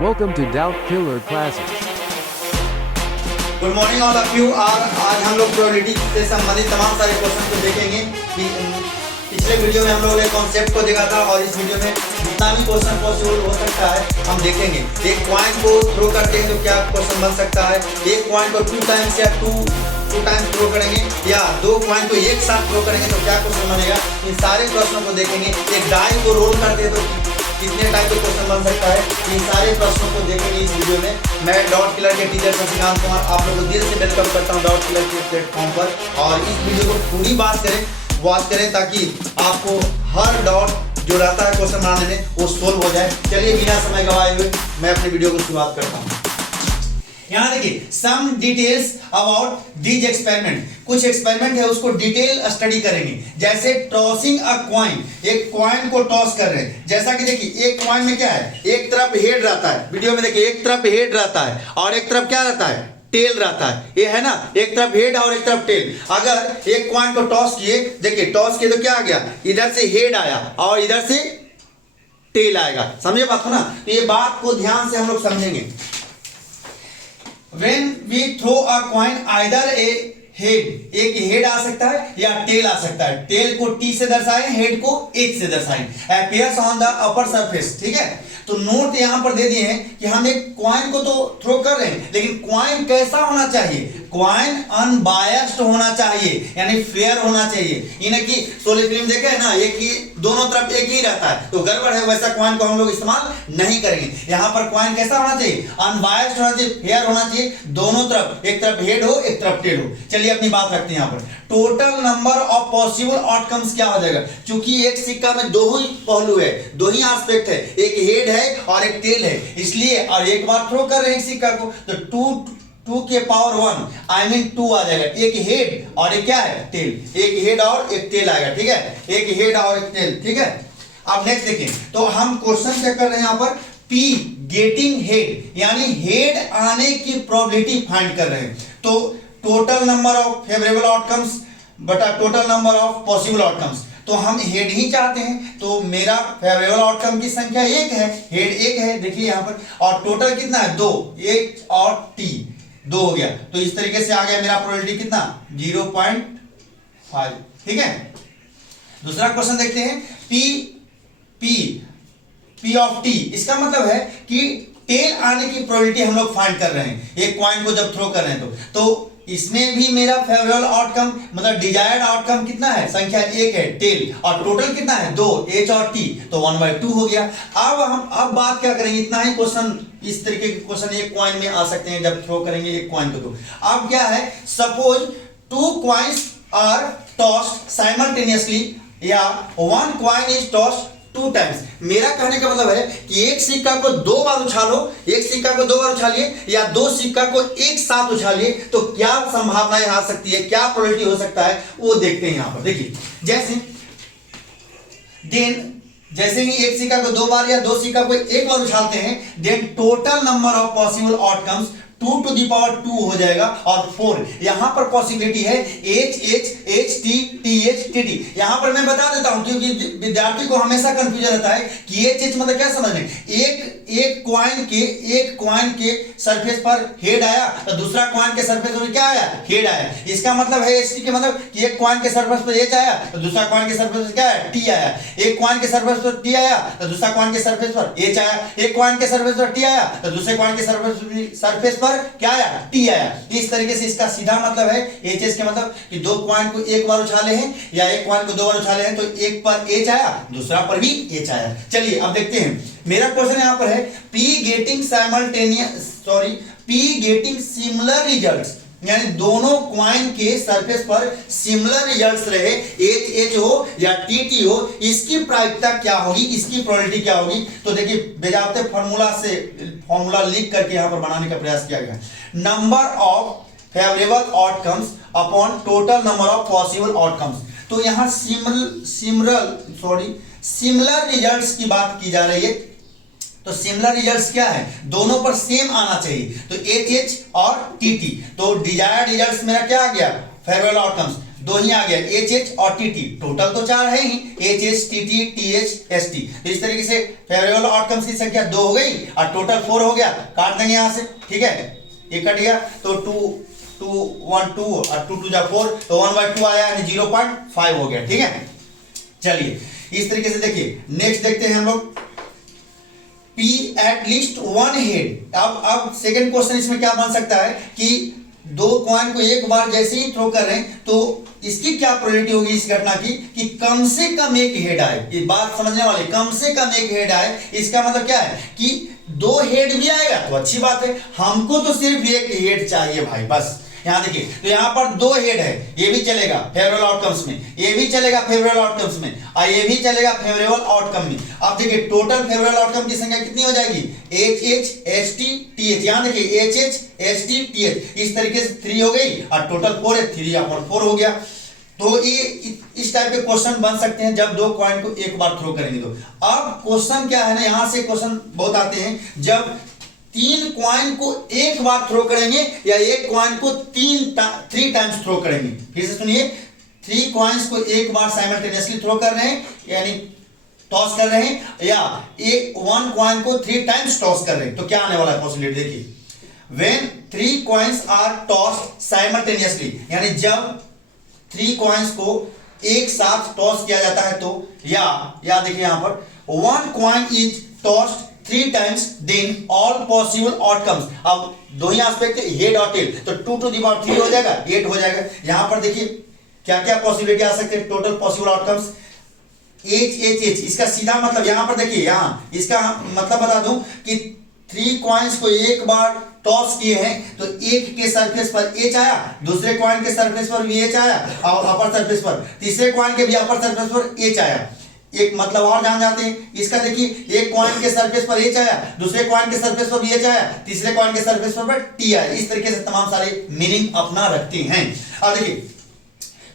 Welcome to Doubt Killer Classes. Good morning all of you. आज हम लोग probability से संबंधित तमाम सारे क्वेश्चन को देखेंगे। पिछले वीडियो में हम लोगों ने कॉन्सेप्ट को देखा था और इस वीडियो में जितना भी क्वेश्चन पॉसिबल हो सकता है हम देखेंगे। एक पॉइंट को थ्रो करते हैं तो क्या क्वेश्चन बन सकता है, एक पॉइंट को टू टाइम्स या टू टाइम्स थ्रो करेंगे या दो पॉइंट को एक साथ थ्रो करेंगे तो क्या क्वेश्चन बनेगा। इन सारे प्रश्नों को देखेंगे। एक डाई को रोल करते हैं तो कितने टाइप के क्वेश्चन बन सकता है, इन सारे प्रश्नों को देखेंगे इस वीडियो में। मैं डाउट किलर के टीचर शशिकांत कुमार आप लोगों को दिल से वेलकम करता हूं डाउट किलर के प्लेटफॉर्म पर। और इस वीडियो को पूरी बात करें, वॉच करें ताकि आपको हर डाउट जो रहता है क्वेश्चन बनाने में वो सोल्व हो जाए। चलिए बिना समय गवाए हुए मैं अपने वीडियो को शुरुआत करता हूँ। यहाँ देखिए some details about this experiment. कुछ एक्सपेरिमेंट है उसको डिटेल स्टडी करेंगे। जैसे टॉसिंग अ कॉइन, एक कॉइन को टॉस कर रहे हैं। जैसा कि देखिए एक कॉइन में क्या है, एक तरफ हेड रहता है, वीडियो में देखिए एक तरफ हेड रहता है और एक तरफ क्या रहता है, टेल रहता है। ये है ना, एक तरफ हेड और एक तरफ टेल। अगर एक कॉइन को टॉस किए, देखिए टॉस किए तो क्या आ गया, इधर से हेड आया और इधर से टेल आएगा। समझे बात को ना। तो ये बात को ध्यान से हम लोग समझेंगे। When we throw a coin, either a head, एक हेड आ सकता है या टेल आ सकता है। टेल को टी से दर्शाएं, हेड को एच से दर्शाएं। appears on the upper surface, ठीक है। तो नोट यहां पर दे दिए हैं कि हम एक कॉइन को तो थ्रो कर रहे हैं, लेकिन कॉइन कैसा होना चाहिए, कॉइन अनबायस्ड होना चाहिए, यानी फेयर होना चाहिए। इन्हें कि सोलर फिल्म देखे है ना, एक ही दोनों तरफ एक ही रहता है तो गड़बड़ है, वैसा कॉइन को हम लोग इस्तेमाल नहीं करेंगे। यहाँ पर कॉइन कैसा होना चाहिए, अनबायस्ड होना चाहिए, फेयर होना चाहिए, दोनों तरफ, एक तरफ हेड हो एक तरफ टेल हो। चलिए अपनी बात रखते हैं यहाँ पर। Total number of possible outcomes क्या हो जाएगा, क्योंकि एक सिक्का में दो ही पहलू है, दो ही एस्पेक्ट है, एक हेड है और एक टेल है, इसलिए और एक बार थ्रो कर रहे हैं सिक्का को तो टू के पावर 1 आई मीन 2 आ जाएगा। एक हेड और एक क्या है, टेल। एक हेड और एक टेल आएगा, ठीक है, एक हेड और एक टेल, ठीक है। अब नेक्स्ट देखिए, तो हम क्वेश्चन क्या कर रहे हैं यहाँ पर, पी गेटिंग हेड, यानी हेड आने की प्रोबेबिलिटी फाइंड कर रहे हैं। तो total number of favourable outcomes बटा total number of possible outcomes, तो हम हेड ही चाहते हैं तो मेरा फेवरेबल आउटकम की संख्या एक है, हेड एक है देखिए यहाँ पर, और टोटल कितना है, दो, एच और टी, दो हो गया। तो इस तरीके से आ गया मेरा प्रोबेबिलिटी कितना, 0.5, ठीक है। दूसरा क्वेश्चन देखते हैं, पी ऑफ टी, इसका मतलब है कि टेल आने की प्रोबेबिलिटी हम लोग फाइंड कर रहे हैं एक कॉइन को जब थ्रो कर रहे हैं तो इसमें भी मेरा फेवरेबल आउटकम मतलब डिजायर्ड आउटकम कितना है, संख्या एक है, टेल, और टोटल कितना है, दो, एच और टी, तो 1/2 हो गया। अब बात क्या करेंगे, इतना ही क्वेश्चन, इस तरीके के क्वेश्चन एक कॉइन में आ सकते हैं जब थ्रो करेंगे एक कॉइन को। तो अब क्या है, suppose 2 coins are tossed simultaneously या 1 कॉइन इज टॉस्ड 2 टाइम्स। मेरा कहने का मतलब है कि एक सिक्का को दो बार उछालो, एक सिक्का को दो बार उछालिए या दो सिक्का को एक साथ उछालिए तो क्या संभावनाएं आ सकती है, क्या प्रोबेबिलिटी हो सकता है वो देखते हैं यहाँ पर। देखिए जैसे ही एक सिक्का को दो बार या दो सिक्का को एक बार उछालते हैं, then total number of possible outcomes 2 to the power 2 हो जाएगा और 4 यहां पर पॉसिबिलिटी है H H H T T H T T. यहां पर मैं बता देता हूं क्योंकि विद्यार्थी को हमेशा कंफ्यूजन रहता है कि एच एच मतलब क्या समझने, एक कॉइन के सरफेस पर हेड आया तो दूसरा कॉइन के सरफेस पर क्या आया, हेड आया। इसका मतलब है एच टी के मतलब कि एक कॉइन के सरफेस पर एच आया तो दूसरा कॉइन के सरफेस पर क्या आया, टी आया। एक कॉइन के सरफेस पर टी आया तो दूसरा कॉइन के सरफेस पर एच आया। एक कॉइन के सरफेस पर टी आया तो दूसरे कॉइन के सरफेस पर क्या आया, टी आया। इस तरीके से इसका सीधा मतलब है एच एच के मतलब कि दो कॉइन को एक बार उछाले हैं या एक कॉइन को दो बार उछाले हैं तो एक पर एच आया दूसरा पर भी एच आया। चलिए अब देखते हैं, मेरा क्वेश्चन यहां पर है पी गेटिंग सिमिलर रिजल्ट्स, यानी दोनों कॉइन के सरफेस पर सिमिलर रिजल्ट्स रहे, एच एच हो या टी टी हो, इसकी प्रायिकता क्या होगी, इसकी प्रोबेबिलिटी क्या होगी। तो देखिए बेजाते फॉर्मूला लिख करके यहां पर बनाने का प्रयास किया गया। Number of favourable outcomes upon total number of possible outcomes. तो यहां सिमिलर रिजल्ट्स की बात की जा रही है। तो सिमिलर रिजल्ट्स क्या है, दोनों पर सेम आना चाहिए, तो एच एच और टी टी। तो डिजायर्ड रिजल्ट्स मेरा क्या आ गया, फेवरेबल आउटकम्स दो ही आ गया, एच एच और टी टी, टोटल तो 4 है ही, H H T T T H S T. तो इस तरीके से फेवरेबल आउटकम्स की संख्या 2 हो गई और टोटल 4 हो गया, काट देंगे यहां से, ठीक है, ये कट गया तो 2 2 1 2 और 2 2 जा 4, तो 1/2 आया यानी 0.5 हो गया, ठीक है। चलिए इस तरीके से देखिए, नेक्स्ट देखते हैं हम लोग, P एट लीस्ट 1 हेड। अब सेकंड क्वेश्चन इसमें क्या बन सकता है कि दो कॉइन को एक बार जैसे ही थ्रो कर रहे हैं तो इसकी क्या प्रोबेबिलिटी होगी इस घटना की कि कम से कम एक हेड आए। ये बात समझने वाले, कम से कम एक हेड आए, इसका मतलब क्या है कि 2 हेड भी आएगा तो अच्छी बात है, हमको तो सिर्फ एक हेड चाहिए भाई, बस। यहां देखिए, तो यहां पर 2 हेड है, ये भी चलेगा फेवरेबल आउटकम्स में, ये भी चलेगा फेवरेबल आउटकम्स में और ये भी चलेगा फेवरेबल आउटकम में। अब देखिए टोटल फेवरेबल आउटकम की संख्या कितनी हो जाएगी, H H S T T H, यहां देखिए H H S T T H, इस तरीके से 3 हो गई और टोटल 4 है, 3/4 हो गया। तो ये इस टाइप के क्वेश्चन बन सकते हैं जब 2 कॉइन को एक बार थ्रो करेंगे तो। अब क्वेश्चन क्या है ना, यहां से क्वेश्चन बहुत आते हैं जब 3 कॉइन को एक बार थ्रो करेंगे या एक कॉइन को 3 टाइम्स थ्रो करेंगे। फिर से सुनिए, 3 कॉइन्स को एक बार साइमल्टेनियसली थ्रो कर रहे हैं यानी टॉस कर रहे हैं, या एक 1 कॉइन को 3 टाइम्स टॉस कर रहे हैं, तो क्या आने वाला है पॉसिबिलिटी देखिए, when 3 coins are tossed simultaneously, यानी जब 3 कॉइन्स को एक साथ टॉस किया जाता है तो, या देखिए यहां पर 1 coin is tossed 3 times, then all possible outcomes. अब दो ही एस्पेक्ट है, हेड और टेल, तो 2 to the power 3 हो जाएगा, 8 हो जाएगा। यहां पर देखिए क्या क्या पॉसिबिलिटी आ सकते हैं, total possible outcomes H H H, इसका सीधा मतलब यहां पर देखिए, यहां इसका मतलब बता दूं कि 3 कॉइन्स को एक बार टॉस किए हैं तो एक के सरफेस पर एच आया, दूसरे कॉइन के सरफेस पर भी एच आया और अपर सरफेस पर, तीसरे कॉइन के भी अपर सरफेस पर एच आया। एक मतलब और जान जाते हैं इसका, देखिए एक कॉइन के सरफेस पर एच आया, दूसरे कॉइन के सरफेस पर भी एच आया, तीसरे कॉइन के सरफेस पर टी आया। इस तरीके से तमाम सारे मीनिंग अपना रखते हैं। अब देखिए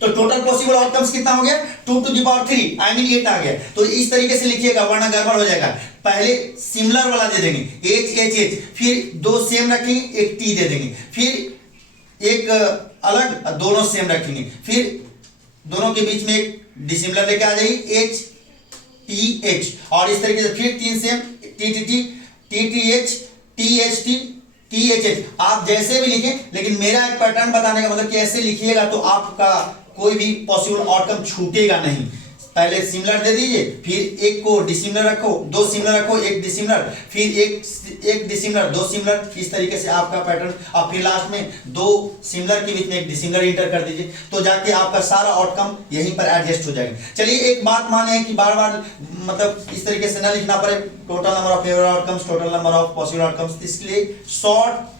तो टोटल पॉसिबल आउटकम्स कितना हो गया, 2 to the power 3 I mean 8 आ गया। तो इस तरीके से लिखिएगा वरना गड़बड़ हो जाएगा। पहले सिमिलर वाला दे देंगे, एच एच एच, फिर 2 सेम रखेंगे, एक टी दे देंगे, फिर एक अलग, दोनों सेम रखेंगे, फिर दोनों के बीच में एक डिसिमिलर लेके आ जाएगी, एच टी एच, और इस तरीके से फिर 3 same, T T T T T H T H T T H H. आप जैसे भी लिखें, लेकिन मेरा एक पैटर्न बताने का मतलब कि ऐसे लिखिएगा तो आपका कोई भी पॉसिबल आउटकम छूटेगा नहीं। पहले सिमिलर दे दीजिए, फिर एक को डिसिमिलर रखो, 2 सिमिलर रखो, एक डिसिमिलर, फिर एक डिसिमिलर, 2 सिमिलर, इस तरीके से आपका पैटर्न, और फिर लास्ट में 2 सिमिलर के बीच में एक डिसिमिलर इंटर कर दीजिए, तो जाके आपका सारा आउटकम यहीं पर एडजस्ट हो जाएगा। चलिए एक बात माने कि बार बार मतलब इस तरीके से ना लिखना पड़े, total number of favourable outcomes, total number of possible outcomes, इसलिए शॉर्ट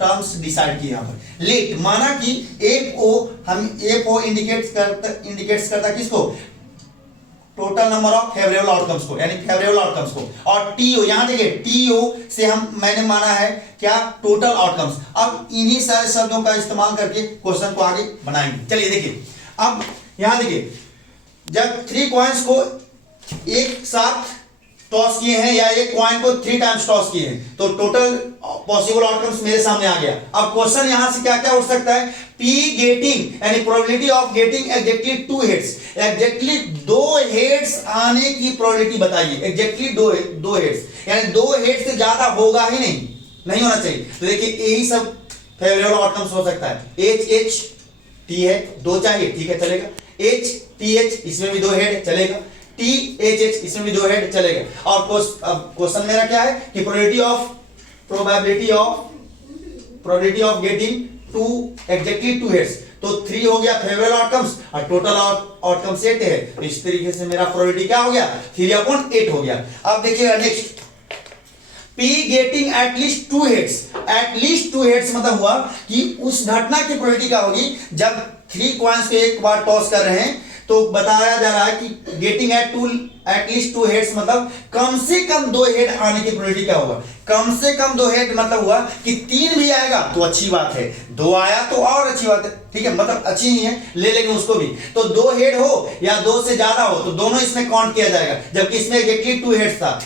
टर्म्स डिसाइड किए। यहां पर लेट माना कि एफ ओ, हम एफ ओ इंडिकेट्स करता किसको, total number of favourable outcomes को, यानी फेवरेबल आउटकम्स को, और टीओ, यहां देखिए टीओ से मैंने माना है क्या, टोटल आउटकम्स। अब इन्हीं सारे शब्दों का इस्तेमाल करके क्वेश्चन को आगे बनाएंगे। चलिए देखिए, अब यहां देखिए जब 3 कॉइन्स को एक साथ टॉस किए हैं या एक कॉइन को 3 टाइम्स टॉस किए हैं तो टोटल पॉसिबल आउटकम्स मेरे सामने आ गया। अब क्वेश्चन यहां से क्या क्या उठ सकता है, पी गेटिंग यानी probability of getting exactly 2 heads, exactly 2 heads आने की प्रोबेबिलिटी बताइए, एग्जैक्टली 2 हेड्स, यानी 2 हेड से ज्यादा होगा ही नहीं होना चाहिए। तो देखिए यही सब फेवरेबल आउटकम्स हो सकता है। एच एच टी है, 2 चाहिए, ठीक है चलेगा, एच टी एच इसमें भी 2 हेड चलेगा, टी एच एच इसमें भी 2 हेड चलेगा। और क्वेश्चन मेरा क्या है कि probability of getting 2 exactly 2 heads, तो 3 हो गया फेवरेबल आउटकम्स और टोटल आउटकम्स 8 है, तो इस तरीके से मेरा प्रोबेबिलिटी क्या हो गया, 3/8 हो गया। अब देखिएगा next, P getting at least 2 heads, at least 2 heads मतलब हुआ कि उस घटना की प्रोबेबिलिटी क्या होगी जब 3 कॉइन्स को एक बार टॉस कर रहे हैं तो बताया जा रहा है कि गेटिंग एटलीस्ट 2 हेड्स मतलब कम से कम 2 हेड आने की प्रोबेबिलिटी क्या होगा, कम से कम 2 हेड मतलब हुआ कि 3 भी आएगा तो अच्छी बात है, 2 आया तो और अच्छी बात है, ठीक है, मतलब अच्छी ही है, ले लेंगे उसको भी। तो 2 हेड हो या 2 से ज्यादा हो तो दोनों इसमें काउंट किया जाएगा, जबकि इसमें एग्जैक्टली 2 हेड्स था।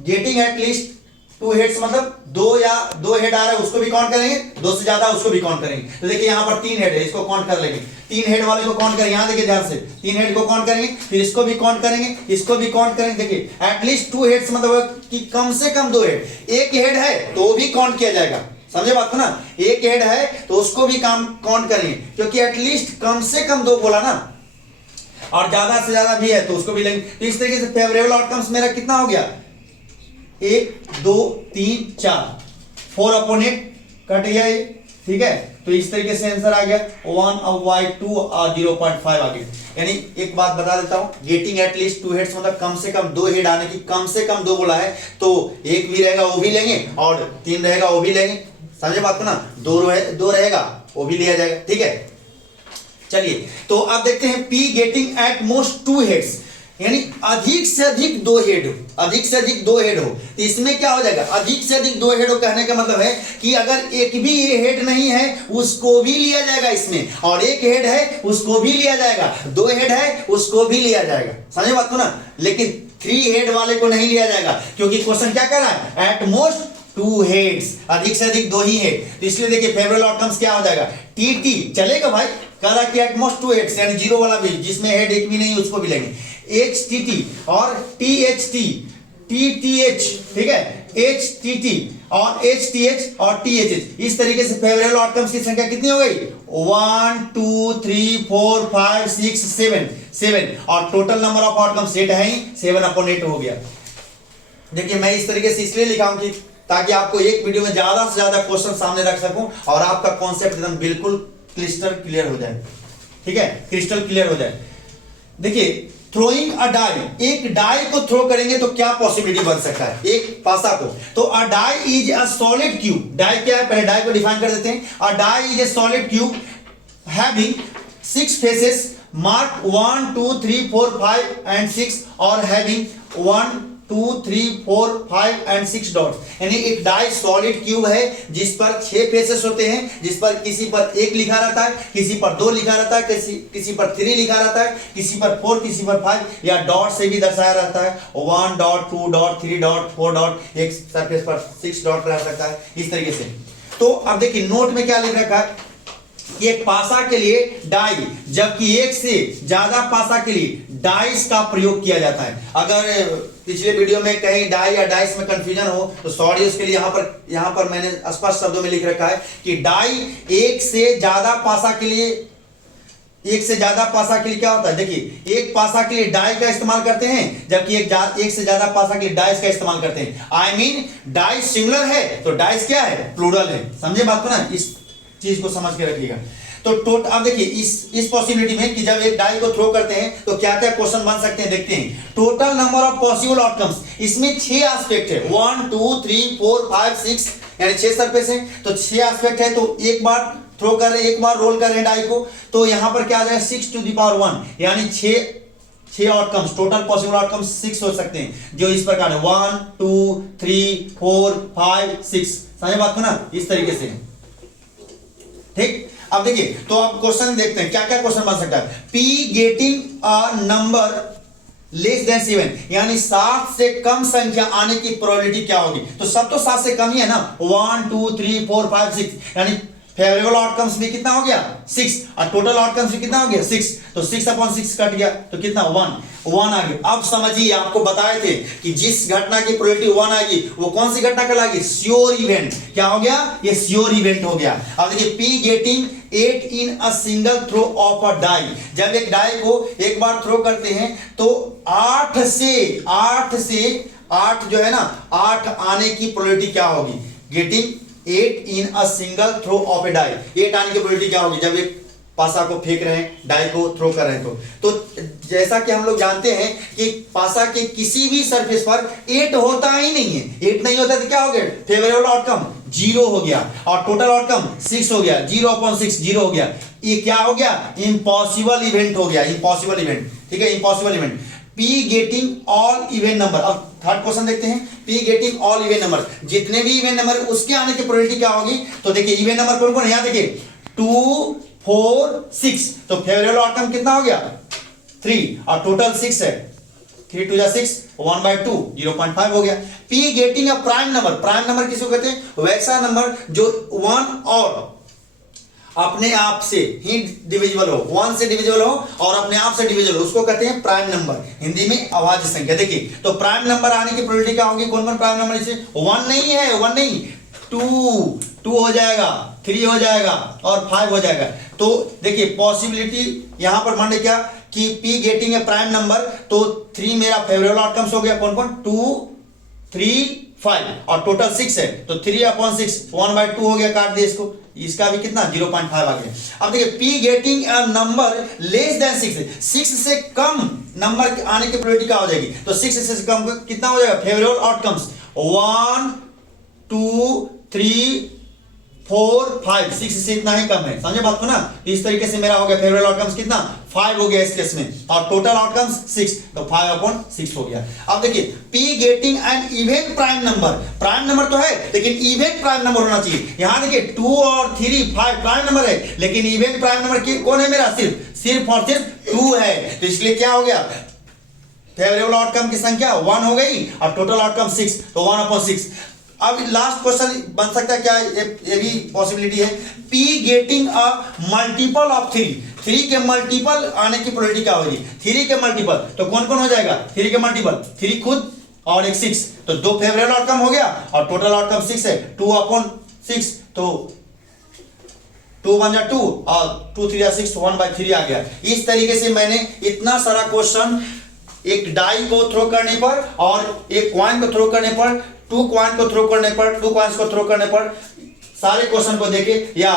गेटिंग एटलीस्ट टू हेड्स मतलब दो हेड आ रहा है उसको भी काउंट करेंगे, दो से ज्यादा उसको भी काउंट करेंगे। तो देखिए यहाँ पर 3 हेड है, इसको काउंट कर लेंगे, 3 हेड वाले को काउंट करेंगे, यहाँ देखिए ध्यान से 3 हेड को काउंट करेंगे, फिर इसको भी काउंट करेंगे, इसको भी काउंट करेंगे। देखिए एटलीस्ट 2 हेड्स मतलब कि कम से कम 2 हेड, एक हेड है तो भी काउंट किया जाएगा, समझे बात को ना, एक हेड है तो उसको भी काउंट करेंगे, क्योंकि एटलीस्ट कम से कम 2 बोला ना, और ज्यादा से ज्यादा भी है तो उसको भी लेंगे। तो इस तरीके से फेवरेबल आउटकम्स मेरा कितना हो गया, 1 2 3 4, 4/8 कट गया ये, ठीक है। तो इस तरीके से आंसर आ गया 1/2 और 0.5 आ गया। यानी एक बात बता देता हूं, गेटिंग एटलीस्ट 2 हेड्स मतलब कम से कम 2 हेड आने की, कम से कम 2 बोला है तो एक भी रहेगा वो भी लेंगे और 3 रहेगा वो भी लेंगे, समझे बात को ना, 2 रहेगा वो भी लिया जाएगा, ठीक है। चलिए तो अब देखते हैं P getting at most 2 heads, यानी अधिक से अधिक 2 हेड हो, अधिक से अधिक 2 हेड हो। तो इसमें क्या हो जाएगा, अधिक से अधिक 2 हेड हो कहने का मतलब है कि अगर एक भी ये हेड नहीं है उसको भी लिया जाएगा इसमें, और एक हेड है उसको भी लिया जाएगा, 2 हेड है उसको भी लिया जाएगा, समझे बात को ना। लेकिन 3 हेड वाले को नहीं लिया जाएगा, क्योंकि क्वेश्चन क्या कर रहा है, एट मोस्ट 2 हेड्स, अधिक से अधिक 2 ही है। तो इसलिए देखिए फेवरेबल आउटकम्स क्या हो जाएगा, टी चलेगा भाई, कह रहा कि एट मोस्ट 2 हेड्स यानी 0 वाला भी जिसमें हेड एक भी नहीं उसको भी लेंगे, HTT और THT, TTH, ठीक है, HTT और HTH और THH, इस तरीके से फेवरेबल आउटकम्स की संख्या कितनी हो गई, 1 2 3 4 5 6 7 और टोटल नंबर ऑफ आउटकम्स 8 है ही, 7/8 हो गया। देखिए मैं इस तरीके से इसलिए लिखा हूं कि ताकि आपको एक वीडियो में ज्यादा से ज्यादा क्वेश्चन सामने रख सकूं और आपका कॉन्सेप्ट एकदम बिल्कुल क्रिस्टल क्लियर हो जाए, ठीक है, क्रिस्टल क्लियर हो जाए। देखिए थ्रोइंग अ डाई, एक डाई को थ्रो करेंगे तो क्या पॉसिबिलिटी बन सकता है, एक पासा को, तो a die is a solid cube, die क्या है पहले डाई को डिफाइन कर देते हैं। A die is a solid cube having 6 faces marked 1 2 3 4 5 and 6 और हैविंग 1 2 3 4 5 and 6 डॉट्स, यानी एक डाई सॉलिड क्यूब है जिस पर 6 फेसेस होते हैं, जिस पर किसी पर 1 लिखा रहता है, किसी पर 2 लिखा रहता है, किसी पर 3 लिखा रहता है, किसी पर 4, किसी पर 5 या डॉट से भी दर्शाया रहता है, 1 डॉट 2 डॉट 3 डॉट 4 डॉट, एक सरफेस पर 6 डॉट रह सकता है, इस तरीके से। तो अब देखिए नोट में क्या लिख रखा है, एक पासा के लिए डाई, जबकि एक से ज्यादा पासा के लिए डाइस का प्रयोग किया जाता है। अगर पिछले वीडियो में कहीं डाई या डाइस में कंफ्यूजन हो तो सॉरी उसके लिए, यहां पर मैंने स्पष्ट शब्दों में लिख रखा है कि डाई एक से ज्यादा पासा के लिए, एक से ज्यादा पासा के लिए क्या होता है, देखिए एक पासा के लिए डाई का इस्तेमाल करते हैं, जबकि एक से ज्यादा पासा के लिए डाइस का इस्तेमाल करते हैं। आई मीन डाइस सिंगुलर है तो डाइस क्या है, प्लूरल है, समझे बात को ना, इस चीज को समझ के रखिएगा। तो अब देखिए इस पॉसिबिलिटी में कि जब एक डाई को थ्रो करते हैं तो क्या क्या क्वेश्चन बन सकते हैं, देखते हैं। Total number of possible outcomes, इसमें 6 एस्पेक्ट है, 1 2 3 4 5 6 यानी 6 सरफेस है, तो 6 एस्पेक्ट है, तो एक बार थ्रो कर रहे हैं, एक बार रोल कर रहे हैं डाई को, तो यहां पर क्या आ जाएगा 6 to the power 1 यानी 6 आउटकम्स, टोटल पॉसिबल आउटकम्स 6 हो सकते हैं, जो इस प्रकार है 1 2 3 4 5 6, समझे बात को ना, इस तरीके से, ठीक। अब देखिए तो अब क्वेश्चन देखते हैं क्या क्या क्वेश्चन बन सकता है। P getting a number less than 7 यानी 7 से कम संख्या आने की प्रोबेबिलिटी क्या होगी, तो सब तो 7 से कम ही है ना, 1 2 3 4 5 6 यानी फेवरेबल आउटकम्स भी कितना हो गया 6 और टोटल आउटकम्स भी कितना हो गया 6, तो 6/6 कट गया तो कितना 1 आ गया। अब समझिए आपको बताए थे कि जिस घटना की प्रोबेबिलिटी 1 आएगी वो कौन सी घटना कहलाएगी, श्योर इवेंट। क्या हो गया, ये श्योर इवेंट हो गया। अब देखिए P getting 8 in a single throw of a die, जब एक डाई को एक बार थ्रो करते हैं तो 8 जो है ना 8 आने की प्रोबेबिलिटी क्या होगी, getting 8 in a single throw of a die, 8 आने की प्रोबेबिलिटी क्या होगी जब एक पासा को फेंक रहे हैं, डाई को थ्रो कर रहे हैं। तो जैसा कि हम लोग जानते हैं कि पासा के किसी भी सरफेस पर 8 होता ही नहीं है, 8 नहीं होता तो क्या हो गया, फेवरेबल आउटकम 0 हो गया और टोटल आउटकम 6 हो गया, 0/6 0 हो गया। ये क्या हो गया, इम्पॉसिबल इवेंट हो गया, इम्पॉसिबल इवेंट, ठीक है, impossible event. P getting all event number, अब थर्ड क्वेश्चन देखते हैं। P getting all event number, जितने भी इवेंट नंबर उसके आने की प्रोबेबिलिटी क्या होगी, तो देखिए इवेंट नंबर कौन कौन है, यहां देखिए 2 4 6, तो फेवरेबल आउटकम कितना हो गया 3 और टोटल 6 है, 3 2 6 1/2 0.5 हो गया। P getting a prime number, prime number किसको कहते हैं? वैसा नंबर जो 1 और अपने आप से ही डिविजिबल हो, 1 से डिविजिबल हो और अपने आप से डिविजिबल हो, उसको कहते हैं प्राइम नंबर, हिंदी में अभाज्य संख्या। देखिए तो प्राइम नंबर आने की प्रोबेबिलिटी क्या होगी? कौन कौन प्राइम नंबर? इसे 1 नहीं है, 1 नहीं, 2 हो जाएगा, 3 हो जाएगा और 5 हो जाएगा। तो देखिए पॉसिबिलिटी यहां पर मान लीजिए क्या कि P getting a prime number, तो 3 मेरा फेवरेबल आउटकम्स हो गया। कौन कौन? 2 3 5 और टोटल 6 है, तो 3/6 1/2 हो गया, काट दिए इसको, इसका भी कितना 0.5 आ गया। अब देखिए P getting a number less than 6 से कम नंबर आने की प्रोबेबिलिटी क्या हो जाएगी? तो 6 से कम कितना हो जाएगा? फेवरेबल आउटकम्स 1 2 3 4 5, 6 से इतना ही कम है, समझे बात को ना? इस तरीके से मेरा हो गया फेवरेबल आउटकम्स कितना 5 हो गया इस केस में, और टोटल आउटकम्स 6, तो 5/6 हो गया। अब देखिए P getting an even prime number, prime number तो है लेकिन इवन प्राइम नंबर होना चाहिए। यहां देखिए 2 और 3 5 प्राइम नंबर है, लेकिन इवन प्राइम नंबर कौन है मेरा? सिर्फ और सिर्फ 2 है, तो इसलिए क्या हो गया? फेवरेबल आउटकम की संख्या 1 हो गई और टोटल आउटकम 6, तो 1/6। अब लास्ट क्वेश्चन बन सकता है क्या? ये भी पॉसिबिलिटी है। P getting a multiple of 3 के मल्टीपल आने की प्रोबेबिलिटी क्या होगी? 3 के मल्टीपल, तो कौन कौन हो जाएगा? 3 के मल्टीपल 3 खुद और एक 6, तो 2 फेवरेबल आउटकम हो गया और टोटल आउटकम 6 है, 2/6, तो 2 1 जा 2 और 2 3 जा 6, 1/3 आ गया। इस तरीके से मैंने इतना सारा क्वेश्चन एक डाई को थ्रो करने पर और एक कॉइन को थ्रो करने पर, 2 कॉइन को थ्रो करने पर, 2 कॉइन्स को थ्रो करने पर सारे क्वेश्चन को देखे, या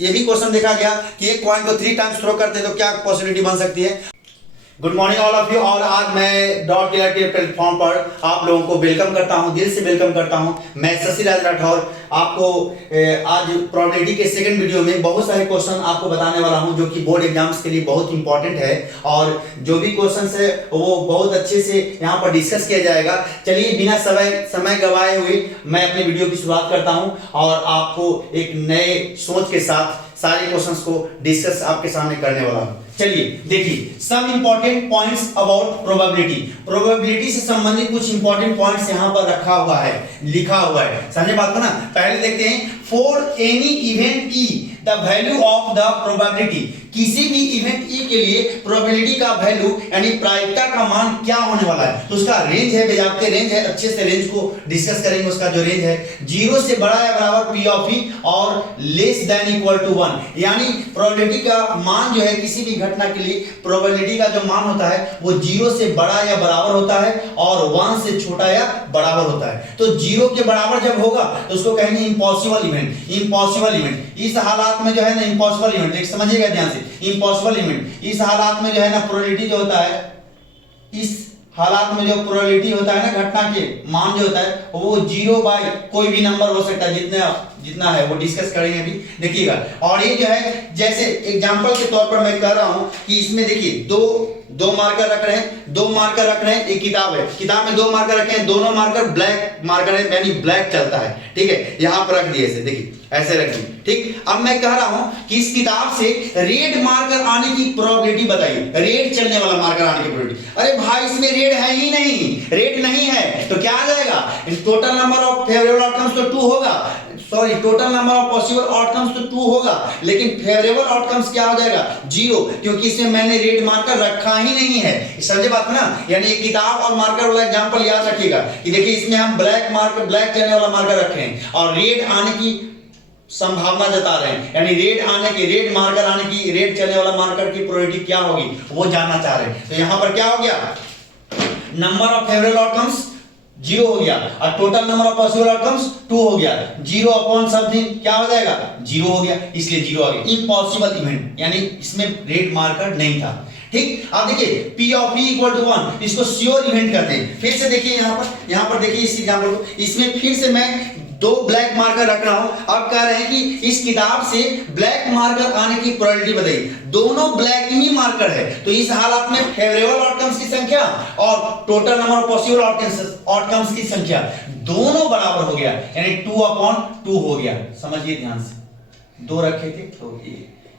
ये भी क्वेश्चन देखा गया कि एक कॉइन को 3 टाइम्स थ्रो करते हैं तो क्या पॉसिबिलिटी बन सकती है। Good morning all of you, और आज मैं डॉट टीलर के प्लेटफॉर्म पर आप लोगों को वेलकम करता हूं, दिल से वेलकम करता हूं। मैं शशि राज राठौर आपको आज प्रोबेबिलिटी के सेकंड वीडियो में बहुत सारे क्वेश्चन आपको बताने वाला हूं जो कि बोर्ड एग्जाम्स के लिए बहुत इंपॉर्टेंट है, और जो भी क्वेश्चंस है वो बहुत अच्छे से यहां पर डिस्कस किया जाएगा। चलिए बिना समय गवाए हुए मैं अपनी वीडियो की शुरुआत करता हूं और आपको एक नए सोच के साथ सारे क्वेश्चंस को डिस्कस आपके सामने करने वाला हूं। चलिए देखिए some important points about probability, probability से संबंधित कुछ इंपॉर्टेंट पॉइंट्स यहां पर रखा हुआ है, लिखा हुआ है, समझे बात को ना? पहले देखते हैं, for any event E the value of the probability, किसी भी इवेंट E के लिए प्रोबेबिलिटी का वैल्यू यानी प्रायिकता का मान क्या होने वाला है, तो उसका रेंज है, बेजाबते रेंज है, अच्छे से रेंज को डिस्कस करेंगे। उसका जो रेंज है 0 से बड़ा या बराबर P ऑफ E और लेस देन इक्वल टू 1, यानी प्रोबेबिलिटी का मान जो है किसी भी घटना के लिए प्रोबेबिलिटी का जो मान होता है वो 0 से बड़ा या बराबर होता है और 1 से छोटा या बराबर होता है। तो 0 के बराबर जब होगा तो उसको कहेंगे इम्पॉसिबल इवेंट। इम्पॉसिबल इवेंट इस हालात में जो है ना, इम्पॉसिबल इवेंट एक समझिएगा ध्यान से, इम्पॉसिबल इवेंट इस हालात में जो है ना प्रोबेबिलिटी जो होता है, इस हालात में जो प्रोबेबिलिटी होता है ना घटना के मान जो होता है वो 0 बाय कोई भी नंबर हो सकता है, जितना है वो डिस्कस करेंगे अभी, देखिएगा। और ये जो है जैसे एग्जांपल के तौर पर मैं कह रहा हूं कि इसमें देखिए दो मार्कर रख रहे हैं, 2 मार्कर रख रहे हैं, एक किताब है, किताब में 2 मार्कर रखे हैं, दोनों मार्कर ब्लैक मार्कर है, यानी ब्लैक चलता है, ठीक है। यहां पर रख दिए ऐसे, देखिए ऐसे रख दिए, ठीक। अब मैं कह रहा हूं कि इस किताब से रेड मार्कर आने की प्रोबेबिलिटी बताइए, रेड चलने वाला मार्कर आने की प्रोबेबिलिटी। अरे भाई इसमें रेड है ही नहीं, रेड नहीं है, तो क्या आ जाएगा? Total number of favourable outcomes तो 2 होगा, sorry total number of possible outcomes तो 2 होगा, लेकिन फेवरेबल आउटकम्स क्या हो जाएगा? 0, क्योंकि इसमें मैंने रेड मार्कर रखा ही नहीं है, समझे बात ना? यानी एक किताब और मार्कर वाला एग्जांपल याद रखिएगा कि देखिए इसमें हम ब्लैक मार्कर, ब्लैक चलने वाला मार्कर रखे हैं और रेड आने की संभावना जता रहे हैं, यानी रेड मार्कर आने की, रेड चलने वाला मार्कर की प्रोबेबिलिटी क्या होगी वो जानना चाह रहे हैं। तो यहां पर क्या हो गया? नंबर ऑफ फेवरेबल आउटकम्स 0 हो गया और total number of possible outcomes 2 हो गया, 0 अपॉन समथिंग क्या हो जाएगा? 0 हो गया, इसलिए 0 आ गया। इम्पॉसिबल इवेंट यानी इसमें रेड मार्कर नहीं था, ठीक। अब देखिए P of E equal to 1, इसको श्योर इवेंट करते हैं। फिर से देखिए यहां पर देखिए इस एग्जांपल को, इसमें फिर से मैं 2 ब्लैक मार्कर रख रहा हूं। अब कह रहे हैं कि इस किताब से ब्लैक मार्कर आने की प्रोबेबिलिटी बताइए, दोनों ब्लैक ही मार्कर है, तो इस हालत में फेवरेबल आउटकम्स की संख्या और total number of possible outcomes की संख्या दोनों बराबर हो गया, यानी 2/2 हो गया। समझिए ध्यान से, 2 रखे थे तो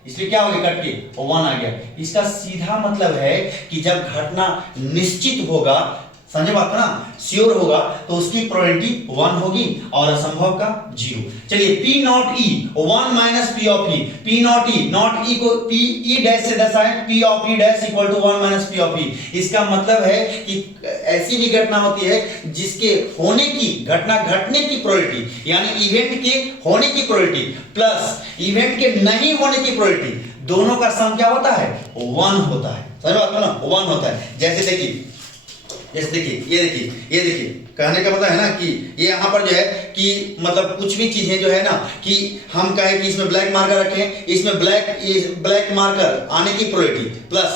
इसलिए क्या हो गया, कट के 1 आ गया। इसका सीधा मतलब है कि जब घटना निश्चित होगा, समझे बात ना, श्योर होगा, तो उसकी प्रोबेबिलिटी 1 होगी और असंभव का 0। चलिए P not E 1 minus P of E, P not E को P E डैश से दर्शाएं, P of E dash equal to 1 minus P of E। इसका मतलब है कि ऐसी भी घटना होती है जिसके होने की, घटना घटने की प्रोबेबिलिटी, यानी इवेंट के होने की प्रोबेबिलिटी प्लस इवेंट के नहीं होने की प्रोबेबिलिटी, दोनों का सम क्या होता है, 1 होता है। समझ बात ना, 1 होता है। जैसे देखिए, ये देखिए, कहने का मतलब है ना कि ये यहाँ पर जो है कि मतलब कुछ भी चीजें जो है ना कि हम कहें कि इसमें ब्लैक मार्कर रखें, इसमें ब्लैक मार्कर आने की प्रोबेबिलिटी प्लस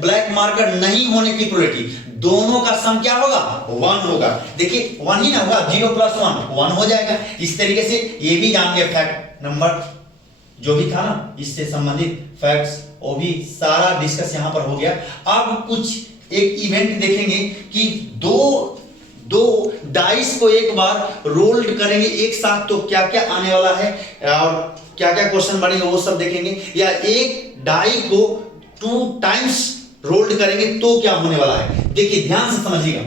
ब्लैक मार्कर नहीं होने की प्रोबेबिलिटी, दोनों का सम क्या होगा, 1 होगा। देखिए 1 ही ना होगा, 0 प्लस 1 हो जाएगा। इस तरीके से ये भी जान गए फैक्ट नंबर जो भी था ना इससे संबंधित फैक्ट्स, वो भी सारा डिस्कस यहाँ पर हो गया। अब कुछ एक इवेंट देखेंगे कि दो डाइस को एक बार रोल्ड करेंगे एक साथ तो क्या क्या आने वाला है और क्या क्या क्वेश्चन बनेंगे वो सब देखेंगे, या एक डाई को 2 टाइम्स रोल्ड करेंगे तो क्या होने वाला है। देखिए ध्यान से समझिएगा,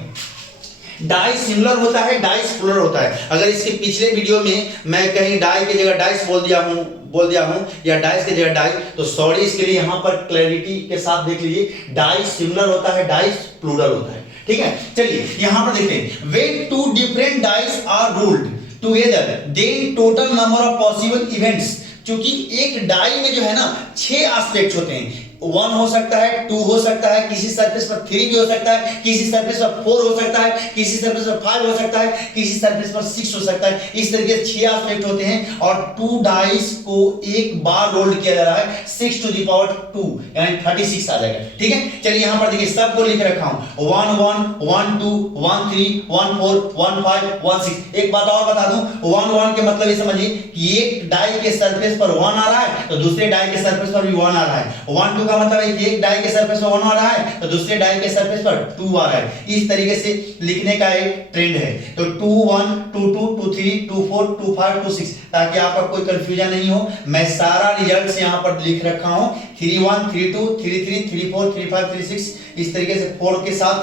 डाई सिमिलर होता है, डाइस प्लुरल होता है। अगर इसके पिछले वीडियो में मैं कहीं डाई की जगह डाइस बोल दिया हूं या डाइस की जगह डाई, तो सॉरी इसके लिए। यहां पर क्लैरिटी के साथ देख लीजिए, डाइस सिमिलर होता है, डाइस प्लुरल होता है, ठीक है। चलिए यहां पर देखते हैं, when 2 different dice are rolled together then total number of possible events. क्योंकि एक डाई में जो है ना 6 एस्पेक्ट होते हैं, 1 हो सकता है, 2 हो सकता है, किसी सरफेस पर 3 भी हो सकता है, किसी सरफेस पर 4 हो सकता है, किसी सरफेस पर 5 हो सकता है, किसी सरफेस पर 6 हो सकता है। इस तरीके से 6 एस्पेक्ट होते हैं और 2 डाइस को एक बार रोल्ड किया जा रहा है, 6 टू द पावर 2 यानी 36 आ जाएगा, ठीक है। चलिए यहां पर देखिए सबको लिख रखा हूं, 1 1 1 2 1 3 1 4 1 5 1 6। एक बात और बता दूं, 1 1 के मतलब ये समझिए कि एक डाई के सरफेस पर 1 आ रहा है तो दूसरे डाई के सरफेस पर भी 1 आ रहा है। 1 2 का मतलब है कि एक डाई के सरफेस पर 1 आ रहा है तो दूसरे डाई के सरफेस पर 2 आ रहा है। इस तरीके से लिखने का एक ट्रेंड है। तो 2 1 2 2 2 3 2 4 2 5 2 6, ताकि आपका कोई कंफ्यूजन नहीं हो। मैं सारा रिजल्ट्स यहां पर लिख रखा हूं, 3 1 3 2 3 3 3 4 3 5 3 6। इस तरीके से 4 के साथ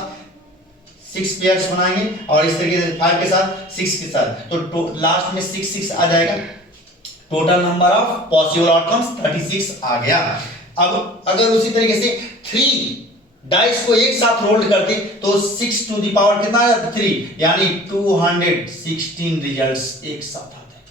6 पेयर्स बनाएंगे और इस तरीके से 5 के साथ 6 के साथ, तो लास्ट में 6 6 आ जाएगा। Total number of possible outcomes 36 आ गया। अब अगर उसी तरीके से 3 डाइस को एक साथ रोल्ड करते तो 6 टू द पावर कितना आ जाता, 3, यानी 216 रिजल्ट्स एक साथ आते हैं,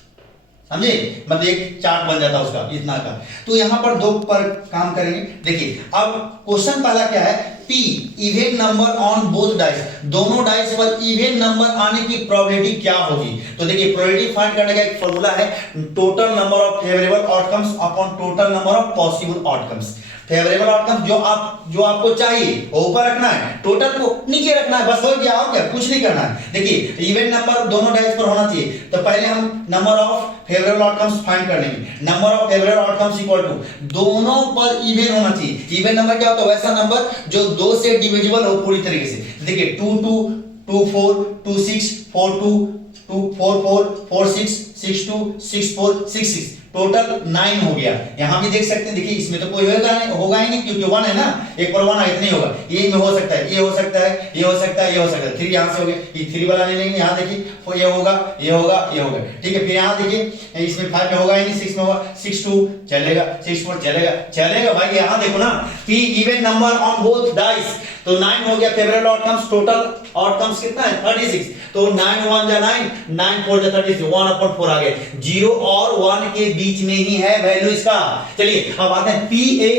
समझे। मतलब एक चार्ट बन जाता उसका इतना का। तो यहां पर 2 पर काम करेंगे। देखिए अब क्वेश्चन पहला क्या है, P even number on both dice, दोनों डाइस पर इवन नंबर आने की प्रोबेबिलिटी क्या होगी। तो देखिए प्रोबेबिलिटी फाइंड करने का एक फार्मूला है, total number of favourable outcomes upon total number of possible outcomes. Favourable outcome जो आपको चाहिए वो ऊपर रखना है, टोटल को नीचे रखना है, बस हो गया और क्या, कुछ नहीं करना है। देखिए इवन नंबर दोनों डाइस पर होना चाहिए, तो पहले हम number of favourable outcomes find कर लेंगे। Number of favourable outcomes equal to दोनों पर इवन होना चाहिए। इवन नंबर क्या होता है, वैसा नंबर जो 2 से डिविजिबल हो पूरी तरीके से। देखिए 2 2 2 4 2 6 4 2 2 4 4 4 6 6 2 6 4 6 6, टोटल 9 हो गया। यहां भी देख सकते हैं, देखिए इसमें तो कोई होगा ही नहीं क्योंकि 1 है ना, एक पर 1 है, इतना ही होगा। ये में हो सकता है, ये हो सकता है, ये हो सकता है, ये हो सकता है। 3 यहां से हो गया, ये 3 वाला नहीं लेंगे। यहां देखिए ये होगा, ये होगा, ये होगा, ठीक है। फिर यहां देखिए इसमें 5 में होगा ही नहीं, 6 में होगा, 6 2 चलेगा, 6 4 चलेगा भाई। यहां देखो ना, P even number on both dice, तो 9 हो गया फेवरेबल आउटकम्स। टोटल आउटकम्स कितना है, 36। तो 9 1 जा 9, 9 4 जा 36, 1/4 आ गया। 0 और 1 के बीच में ही है वैल्यू इसका। चलिए अब आते हैं PA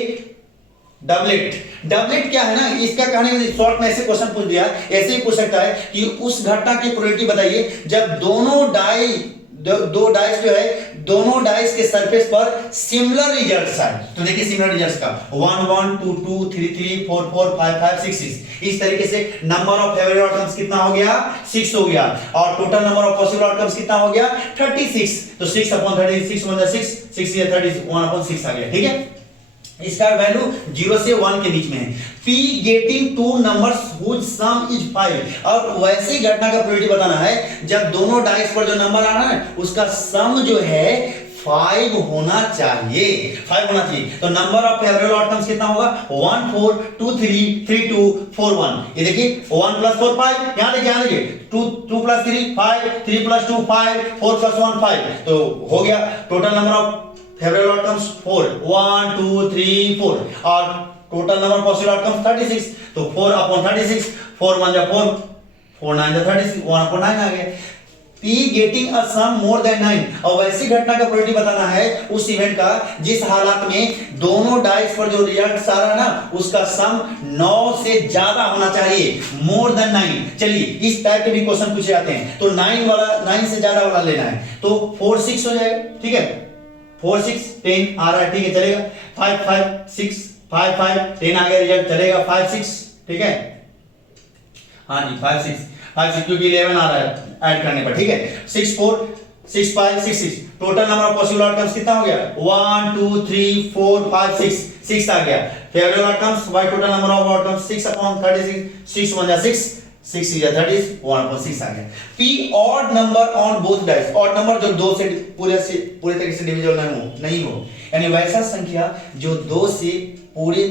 डबलेट क्या है ना, इसका कहने में शॉर्ट में ऐसे क्वेश्चन पूछ दिया, ऐसे ही पूछ सकता है कि उस घटना की प्रोबेबिलिटी बताइए जब दो डाइस जो है दोनों डाइस के सरफेस पर सिमिलर रिजल्ट्स आए। तो देखिए सिमिलर रिजल्ट्स का 1 1 2 2 3 3 4 4 5 5 6 6। इस तरीके से नंबर ऑफ फेवरेबल आउटकम्स कितना हो गया, 6 हो गया, और total number of possible outcomes कितना हो गया, 36। तो 6/36 1 6 6 या 30 1/6 आ गया, ठीक है। इसका वैल्यू 0 से 1 के बीच में है। P getting 2 numbers whose sum is 5, और वैसी घटना का प्रोबेबिलिटी बताना है जब दोनों डाइस पर जो नंबर आ रहा है उसका सम जो है 5 होना चाहिए, 5 होना चाहिए। तो नंबर ऑफ फेवरेबल आउटकम्स कितना होगा? 1 4 2 3 3 2 4 1। ये देखिए 1 + 4 5, यहां देखिए 2 2 + 3 5, 3 + 2 5, 4 + 1 5। तो हो गया total number of favourable outcomes 4, 1 2 3 4, और टोटल नंबर पॉसिबल आउटकम्स 36। तो 4/36, 4 1 4, 4 9 36, 1/9 आ गया। P getting a sum more than 9। और वैसी घटना का प्रोबेबिलिटी बताना है उस इवेंट का जिस हालात में दोनों डाइस पर जो रिजल्ट आ रहा है ना उसका सम 9 से ज्यादा होना चाहिए, मोर देन 9। चलिए इस टाइप के भी क्वेश्चन पूछे जाते हैं, तो 9 से ज्यादा वाला लेना है। तो 4 6 हो जाएगा, ठीक है, 4 6 10 आ रहा है, ठीक है, चलेगा। 5 5 6 5 5 10 आ गया, रिजल्ट चलेगा। 5 6, ठीक है, हाँ जी 5 6 क्योंकि 11 आ रहा है ऐड करने पर, ठीक है। 6 4 6 5 6 6, total number of possible outcomes कितना हो गया? 1 2 3 4 5 6 आ गया। Favourable outcomes by total number of outcomes 6/36, 6 1 6, 6 30, 1/6 आ गया। P odd number on both dice, odd number जो 2 से पूरे तरीके से डिविजिबल नहीं हो, यानी वैसा संख्या जो 2 से पूरे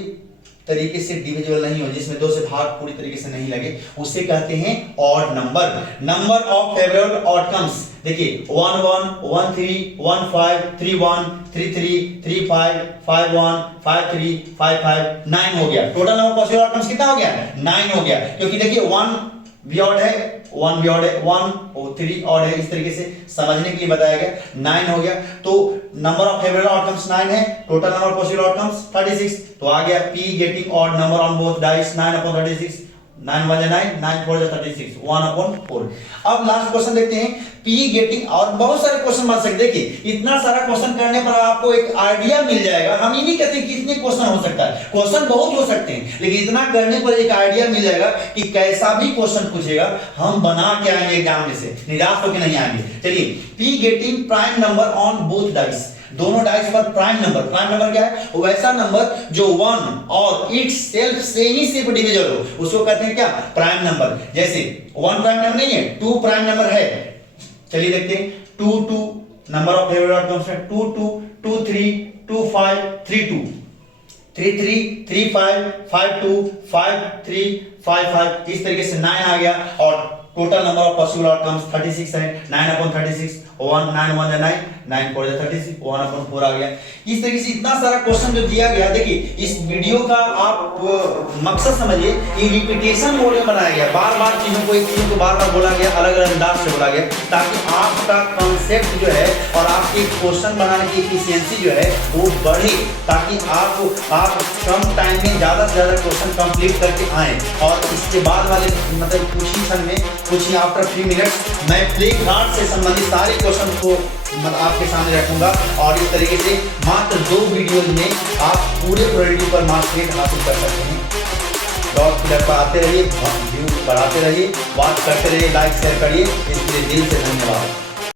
तरीके से डिविजिबल नहीं हो, जिसमें 2 से भाग पूरी तरीके से नहीं लगे, उसे कहते हैं odd number. Number of favourable outcomes देखिए 1 1 1 3 1 5 3 1 3 3 3 5 5 1 5 3 5 5 9 हो गया। टोटल नंबर पॉसिबल आउटकम्स कितना हो गया? 9 हो गया, क्योंकि देखिए 1 भी ऑड है, 1 भी ऑड है, 1 और 3 ऑड है, इस तरीके से समझने के लिए बताया गया। 9 हो गया, तो नंबर ऑफ फेवरेबल आउटकम्स 9 है, टोटल नंबर पॉसिबल आउटकम्स 36। तो आ गया P getting odd number on both dice 9/36, 9 1 9, 9 4 36, 1/4। अब लास्ट क्वेश्चन देखते हैं, P गेटिंग, और बहुत सारे क्वेश्चन बन सकते हैं। देखिए इतना सारा क्वेश्चन करने पर आपको एक आइडिया मिल जाएगा। हम ये नहीं कहते कि इतने क्वेश्चन हो सकता है, क्वेश्चन बहुत हो सकते हैं, लेकिन इतना करने पर एक आइडिया मिल जाएगा कि कैसा भी क्वेश्चन पूछेगा हम बना के आएंगे एग्जाम में से, निराश होकर नहीं आएंगे। चलिए P getting prime number on both dice, दोनों डाइस पर प्राइम नंबर क्या है? वैसा नंबर जो 1 और इट्स सेल्फ से ही सिर्फ डिविजिबल हो, उसको कहते हैं क्या? Prime number. जैसे 1 प्राइम नंबर नहीं है, 2 प्राइम नंबर है। चलिए देखते हैं 2 2, नंबर ऑफ फेवरेबल आउटकम्स है 2 2 2 3 2 5 3 2, 3 3 3 5 5 2 5 3 5 5, इस तरीके से 9 आ गया। और total number of possible outcomes 36 है, 9/36, 1 9 1 9, 9 4 36, 1/4 आ गया। इस तरीके से इतना सारा क्वेश्चन जो दिया गया, देखिए इस वीडियो का आप मकसद समझिए, ये रिपीटेशन मोड में बनाया गया, बार-बार चीजों को, एक चीज को बार-बार बोला गया, अलग-अलग अंदाज से बोला गया, ताकि आपका कांसेप्ट जो है और आपके क्वेश्चन बनाने की एफिशिएंसी जो है वो बढ़े, ताकि आप कम टाइम में ज्यादा से ज्यादा क्वेश्चन कंप्लीट करके आए। और इसके बाद वाले मतलब कुछ ही क्षण में, कुछ ही आफ्टर 3 मिनट्स मैं प्ले कार्ड से संबंधित सारे क्वेश्चन को आपके सामने रखूंगा, और इस तरीके से मात्र 2 वीडियोज में आप पूरे प्रोबेबिलिटी पर मार्क्स हासिल कर सकते हैं। डॉट क्लियर पर आते रहिए, व्यू बढ़ाते रहिए, बात करते रहिए, लाइक शेयर करिए। इसके लिए दिल से धन्यवाद।